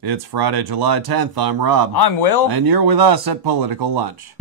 It's Friday, July 10th. I'm Rob. I'm Will. And you're with us at Political Lunch.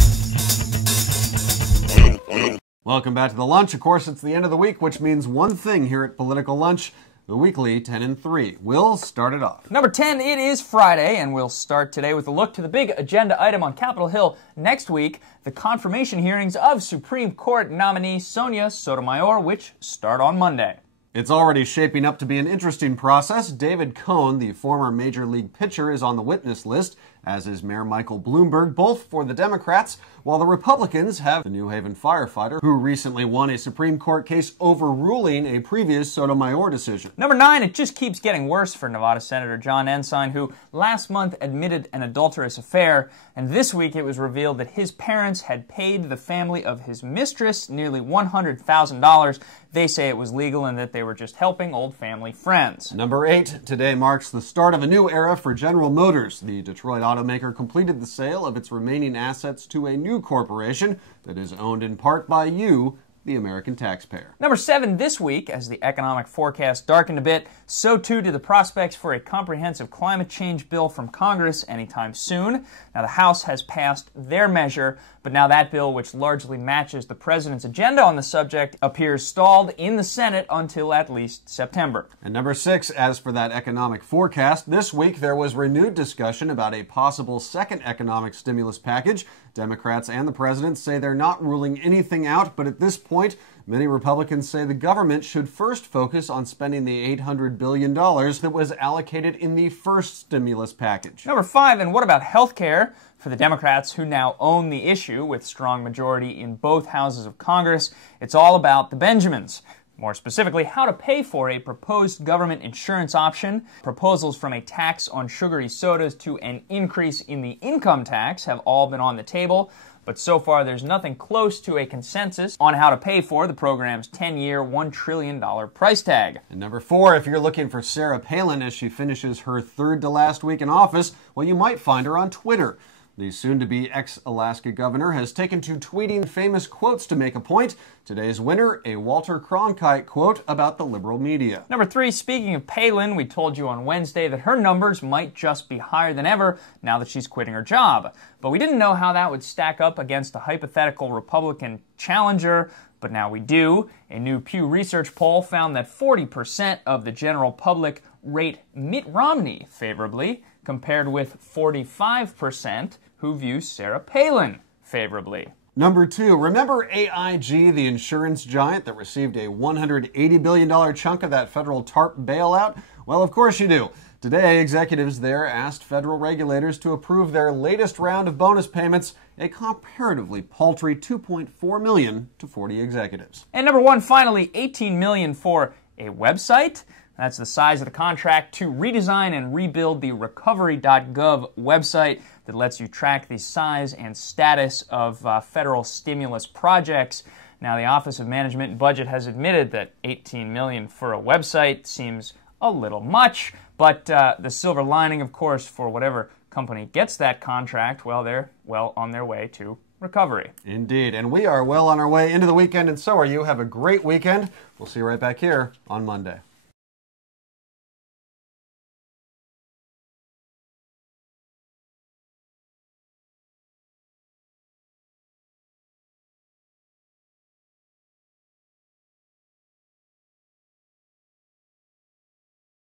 Welcome back to the lunch. Of course, it's the end of the week, which means one thing here at Political Lunch, the weekly 10 and 3. Will, start it off. Number 10, it is Friday, and we'll start today with a look to the big agenda item on Capitol Hill next week, the confirmation hearings of Supreme Court nominee Sonia Sotomayor, which start on Monday. It's already shaping up to be an interesting process. David Cohn, the former Major League pitcher, is on the witness list, as is Mayor Michael Bloomberg, both for the Democrats, while the Republicans have the New Haven firefighter, who recently won a Supreme Court case overruling a previous Sotomayor decision. Number 9, it just keeps getting worse for Nevada Senator John Ensign, who last month admitted an adulterous affair, and this week it was revealed that his parents had paid the family of his mistress nearly $100,000. They say it was legal and that they were just helping old family friends. Number 8, today marks the start of a new era for General Motors. The Detroit automaker completed the sale of its remaining assets to a new corporation that is owned in part by you, the American taxpayer. Number 7, this week, as the economic forecast darkened a bit, so too did the prospects for a comprehensive climate change bill from Congress anytime soon. Now, the House has passed their measure, but now that bill, which largely matches the president's agenda on the subject, appears stalled in the Senate until at least September. And number 6, as for that economic forecast, this week there was renewed discussion about a possible second economic stimulus package. Democrats and the president say they're not ruling anything out, but at this point, many Republicans say the government should first focus on spending the $800 billion that was allocated in the first stimulus package. Number 5, and what about health care? For the Democrats, who now own the issue with strong majority in both houses of Congress, it's all about the Benjamins. More specifically, how to pay for a proposed government insurance option. Proposals from a tax on sugary sodas to an increase in the income tax have all been on the table, but so far there's nothing close to a consensus on how to pay for the program's 10-year, $1 trillion price tag. And number 4, if you're looking for Sarah Palin as she finishes her third to last week in office, well, you might find her on Twitter. The soon-to-be ex-Alaska governor has taken to tweeting famous quotes to make a point. Today's winner, a Walter Cronkite quote about the liberal media. Number 3, speaking of Palin, we told you on Wednesday that her numbers might just be higher than ever now that she's quitting her job. But we didn't know how that would stack up against a hypothetical Republican challenger, but now we do. A new Pew Research poll found that 40% of the general public rate Mitt Romney favorably, compared with 45% who view Sarah Palin favorably. Number 2, remember AIG, the insurance giant that received a $180 billion chunk of that federal TARP bailout? Well, of course you do. Today, executives there asked federal regulators to approve their latest round of bonus payments, a comparatively paltry $2.4 million to 40 executives. And number 1, finally, $18 million for a website. That's the size of the contract to redesign and rebuild the recovery.gov website that lets you track the size and status of federal stimulus projects. Now, the Office of Management and Budget has admitted that $18 million for a website seems a little much, but the silver lining, of course, for whatever company gets that contract, well, they're well on their way to recovery. Indeed, and we are well on our way into the weekend, and so are you. Have a great weekend. We'll see you right back here on Monday.